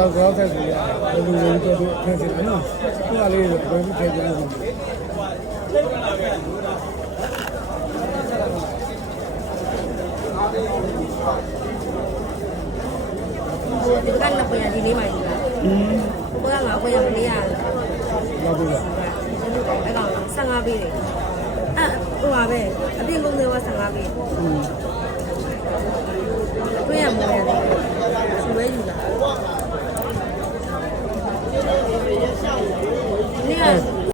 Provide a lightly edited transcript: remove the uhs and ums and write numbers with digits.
တော့ကောက်ဆက်ဆိုရလူတွေတို့ထည့်နေတာနော်သူကလေးတော့ဘယ်လိုထည့်ကြလဲဆိုဒီကနေ့ပြန်ဒီနေ့မှယူလာဘုရားငါဘုရားမလေးရလောက်ပြီလားအဲ့ကောင်15ပေးတယ်အဲ့ဟိုပါပဲအပြင်ကုန်တွေက15ပေးတွင်းရမောရတယ်သူပဲယူလာဒီနေ့က